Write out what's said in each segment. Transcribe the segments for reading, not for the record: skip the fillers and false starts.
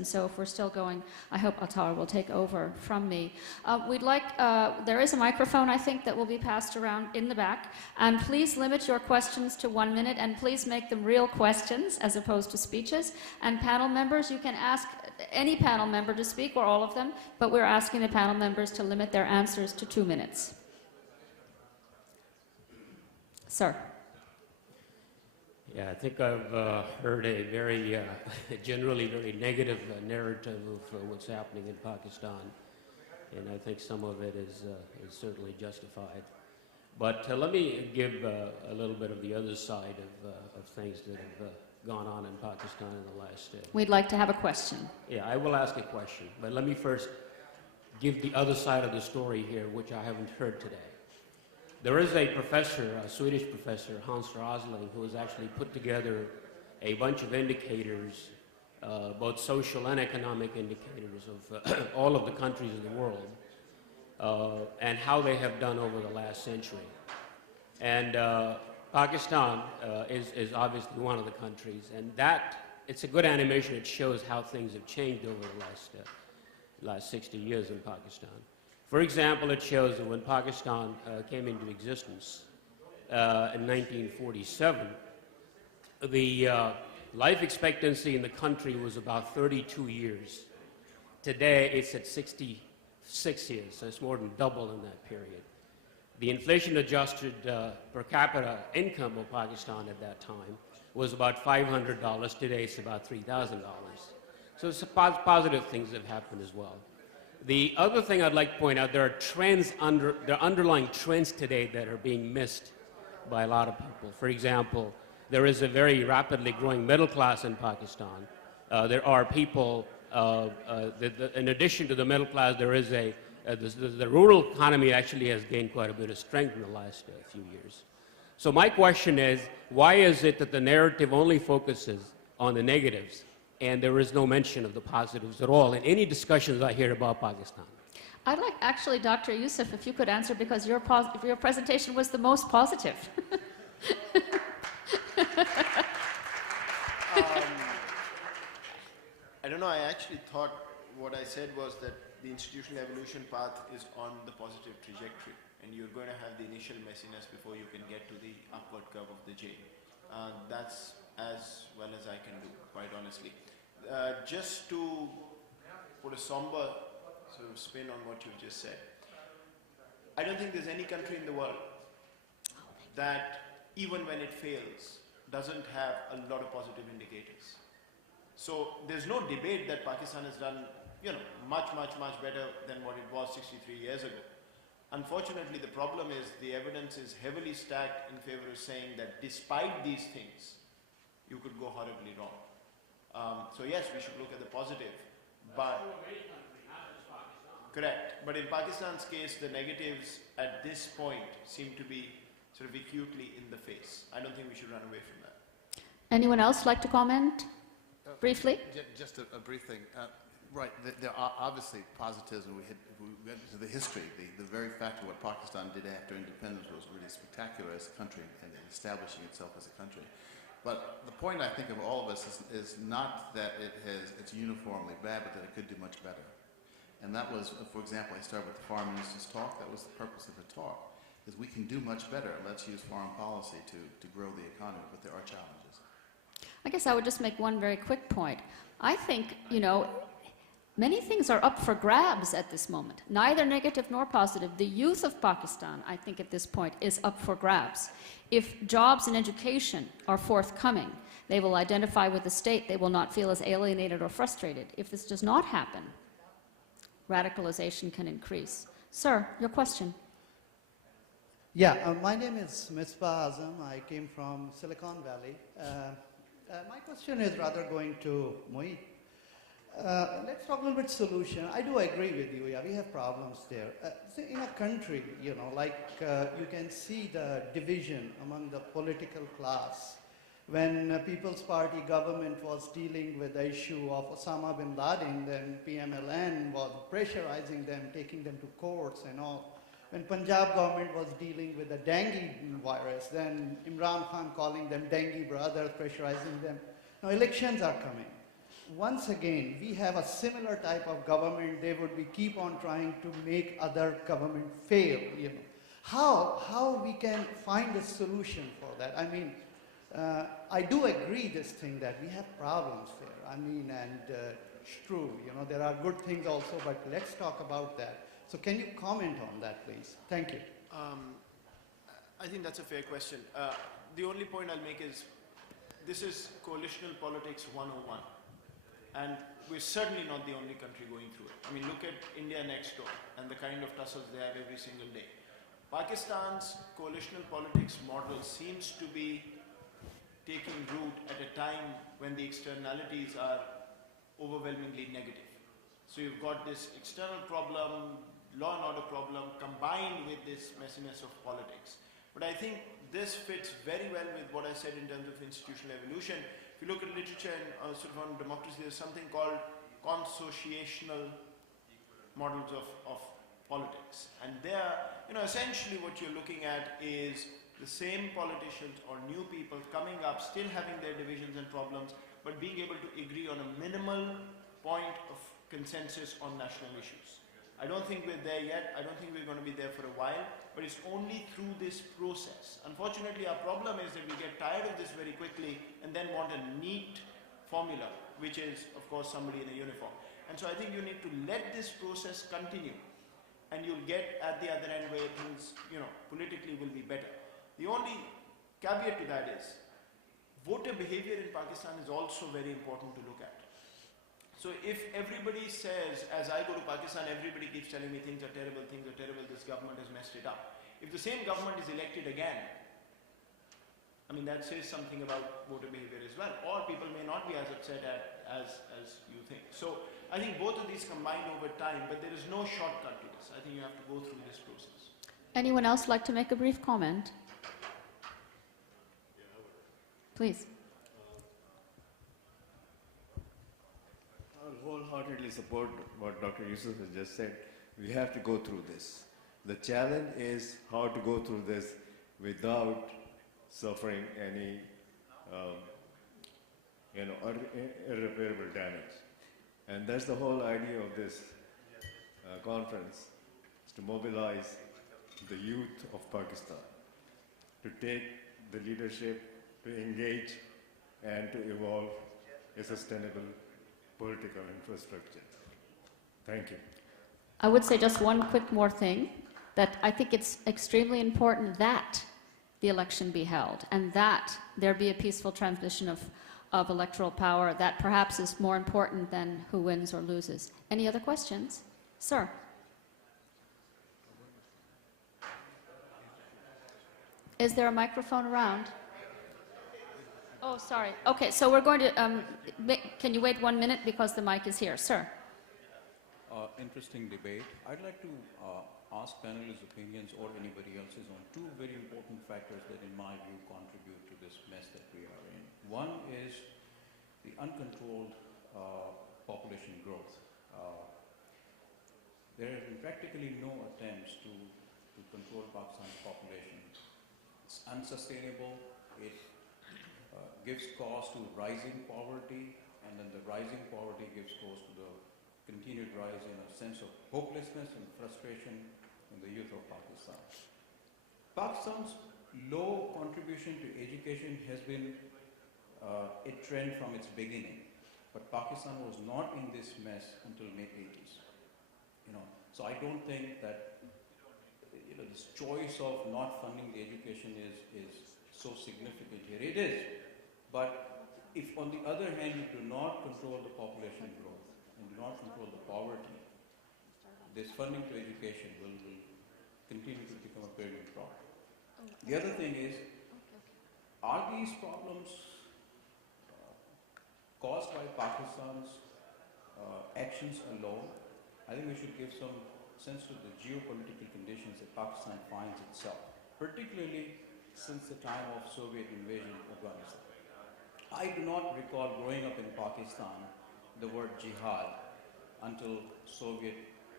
and so if we're still going, I hope Attar will take over from me. There is a microphone, I think, that will be passed around in the back, and please limit your questions to 1 minute, and please make them real questions as opposed to speeches. And panel members, you can ask any panel member to speak, or all of them, but we're asking the panel members to limit their answers to 2 minutes. Sir. Yeah, I think I've heard a very, generally very negative narrative of what's happening in Pakistan, and I think some of it is certainly justified. But let me give a little bit of the other side of things that have gone on in Pakistan in the last... We'd like to have a question. Yeah, I will ask a question, but let me first give the other side of the story here, which I haven't heard today. There is a professor, a Swedish professor, Hans Rosling, who has actually put together a bunch of indicators, both social and economic indicators of all of the countries of the world, and how they have done over the last century. And Pakistan is obviously one of the countries, and it's a good animation. It shows how things have changed over the last 60 years in Pakistan. For example, it shows that when Pakistan came into existence in 1947, the life expectancy in the country was about 32 years. Today, it's at 66 years, so it's more than double in that period. The inflation-adjusted per capita income of Pakistan at that time was about $500. Today, it's about $3,000. So positive things have happened as well. The other thing I'd like to point out, there are underlying trends today that are being missed by a lot of people. For example, there is a very rapidly growing middle class in Pakistan. There are people, in addition to the middle class, there is the rural economy actually has gained quite a bit of strength in the last few years. So my question is, why is it that the narrative only focuses on the negatives, and there is no mention of the positives at all in any discussions I hear about Pakistan? I'd like, actually, Dr. Yusuf, if you could answer, because your presentation was the most positive. I don't know, I actually thought what I said was that the institutional evolution path is on the positive trajectory, and you're going to have the initial messiness before you can get to the upward curve of the J. That's as well as I can do, quite honestly. Just to put a somber sort of spin on what you just said, I don't think there's any country in the world that, even when it fails, doesn't have a lot of positive indicators. So there's no debate that Pakistan has done, much better than what it was 63 years ago. Unfortunately, the problem is the evidence is heavily stacked in favor of saying that despite these things, you could go horribly wrong. So yes, we should look at the positive, but... Correct. But in Pakistan's case, the negatives at this point seem to be sort of acutely in the face. I don't think we should run away from that. Anyone else like to comment briefly? Just a brief thing. Right, there are obviously positives, and we went into the history. The very fact of what Pakistan did after independence was really spectacular as a country and establishing itself as a country. But the point, I think, of all of us is not that it's uniformly bad, but that it could do much better. And that was, for example, I started with the Foreign Minister's talk. That was the purpose of the talk, is we can do much better. Let's use foreign policy to grow the economy, but there are challenges. I guess I would just make one very quick point. I think, many things are up for grabs at this moment, neither negative nor positive. The youth of Pakistan, I think at this point, is up for grabs. If jobs and education are forthcoming, they will identify with the state. They will not feel as alienated or frustrated. If this does not happen, radicalization can increase. Sir, your question. Yeah, my name is Misbah Azam. I came from Silicon Valley. My question is rather going to Mohit. Let's talk a little bit solution. I do agree with you. Yeah, we have problems there. So in a country, you can see the division among the political class. When People's Party government was dealing with the issue of Osama bin Laden, then PMLN was pressurizing them, taking them to courts and all. When Punjab government was dealing with the dengue virus, then Imran Khan calling them dengue brothers, pressurizing them. Now elections are coming. once again, we have a similar type of government, they would be keep on trying to make other government fail, you know. How we can find a solution for that? I mean, I do agree this thing that we have problems there. I mean, and it's true, you know, there are good things also, but let's talk about that. So can you comment on that, please? Thank you. I think that's a fair question. The only point I'll make is this is coalitional politics 101. And we're certainly not the only country going through it. I mean, look at India next door and the kind of tussles they have every single day. Pakistan's coalitional politics model seems to be taking root at a time when the externalities are overwhelmingly negative. So you've got this external problem, law and order problem, combined with this messiness of politics. But I think this fits very well with what I said in terms of institutional evolution. If you look at literature and sort of on democracy, there's something called consociational models of politics. And there, you know, essentially what you're looking at is the same politicians or new people coming up, still having their divisions and problems, but being able to agree on a minimal point of consensus on national issues. I don't think we're there yet. I don't think we're going to be there for a while, but it's only through this process. Unfortunately, our problem is that we get tired of this very quickly and then want a neat formula, which is, of course, somebody in a uniform. And so I think you need to let this process continue, and you'll get at the other end where things, you know, politically will be better. The only caveat to that is voter behavior in Pakistan is also very important to look at. So if everybody says, as I go to Pakistan, everybody keeps telling me things are terrible, this government has messed it up. If the same government is elected again, I mean, that says something about voter behavior as well. Or people may not be as upset as you think. So I think both of these combined over time, but there is no shortcut to this. I think you have to go through this process. Anyone else like to make a brief comment? Please. I wholeheartedly support what Dr. Yusuf has just said. We have to go through this. The challenge is how to go through this without suffering any irreparable damage. And that's the whole idea of this conference, is to mobilize the youth of Pakistan, to take the leadership, to engage, and to evolve a sustainable political infrastructure. Thank you. I would say just one quick more thing, that I think it's extremely important that the election be held and that there be a peaceful transmission of electoral power. That perhaps is more important than who wins or loses. Any other questions? Sir. Is there a microphone around? Oh, sorry. Okay, so we're going to, can you wait 1 minute because the mic is here. Sir. Interesting debate. I'd like to ask panelists' opinions or anybody else's on two very important factors that in my view contribute to this mess that we are in. One is the uncontrolled population growth. There have been practically no attempts to control Pakistan's population. It's unsustainable. It gives cause to rising poverty, and then the rising poverty gives cause to the continued rise in a sense of hopelessness and frustration in the youth of Pakistan. Pakistan's low contribution to education has been a trend from its beginning, but Pakistan was not in this mess until mid-80s. So I don't think that this choice of not funding the education is so significant here. It is, but if on the other hand you do not control the population growth and do not control the poverty, this funding to education will continue to become a permanent problem. The other thing is, are these problems caused by Pakistan's actions alone? I think we should give some sense to the geopolitical conditions that Pakistan finds itself, particularly since the time of Soviet invasion of Afghanistan. I do not recall growing up in Pakistan the word jihad until Soviet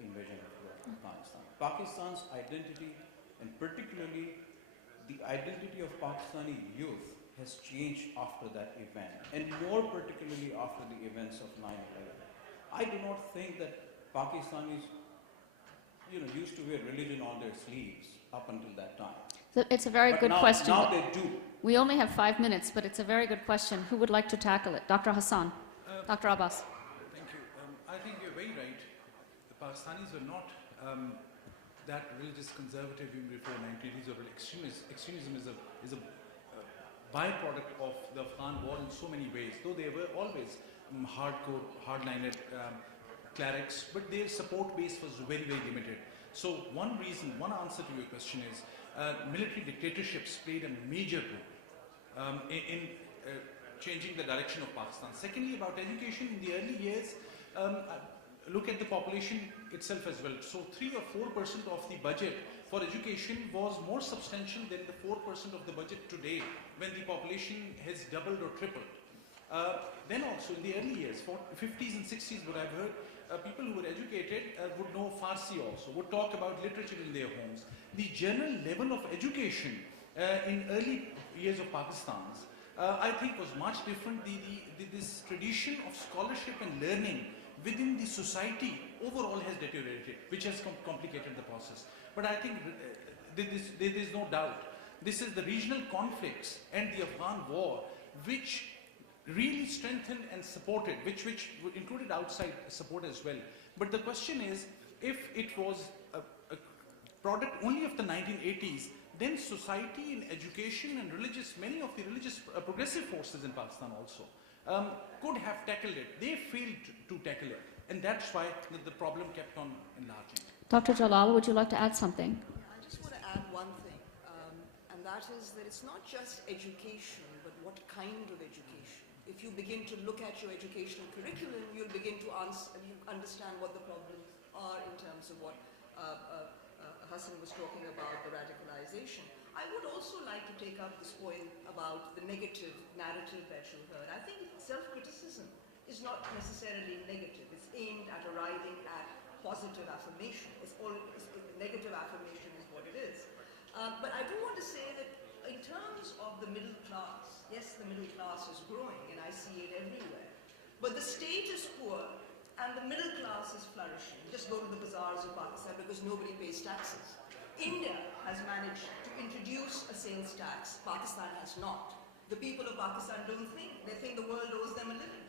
invasion of Afghanistan. Pakistan's identity, and particularly the identity of Pakistani youth, has changed after that event, and more particularly after the events of 9/11. I do not think that Pakistanis, used to wear religion on their sleeves up until that time. So it's a very But good question. Now they do. We only have 5 minutes, but it's a very good question. Who would like to tackle it? Dr. Hassan. Dr. Abbas. Thank you. I think you're very right. The Pakistanis were not that religious conservative even before 1980s, or extremism is a byproduct of the Afghan war in so many ways, though they were always hardcore, hardliner clerics, but their support base was very, very limited. So one answer to your question is military dictatorships played a major role in changing the direction of Pakistan. Secondly, about education in the early years, look at the population itself as well. So 3 or 4% of the budget for education was more substantial than the 4% of the budget today, when the population has doubled or tripled. Then also in the early years, 50s and 60s, what I've heard, people who were educated would know Farsi also, would talk about literature in their homes. The general level of education in early years of Pakistan's, I think was much different. This tradition of scholarship and learning within the society overall has deteriorated, which has complicated the process. But I think there is no doubt. This is the regional conflicts and the Afghan war which really strengthened and supported, which included outside support as well. But the question is, if it was a product only of the 1980s, then society and education and many of the religious progressive forces in Pakistan also could have tackled it. They failed to tackle it, and that's why the problem kept on enlarging. Dr. Jalal, would you like to add something? I just want to add one thing, and that is that it's not just education, but what kind of education. If you begin to look at your educational curriculum, you'll begin to understand what the problems are in terms of what Hassan was talking about, the radicalization. I would also like to take up this point about the negative narrative that you heard. I think self-criticism is not necessarily negative. It's aimed at arriving at positive affirmation. Negative affirmation is what it is. But I do want to say that in terms of the middle class, yes, the middle class is growing, and I see it everywhere. But the state is poor, and the middle class is flourishing. Just go to the bazaars of Pakistan because nobody pays taxes. India has managed to introduce a sales tax. Pakistan has not. The people of Pakistan don't think. They think the world owes them a living.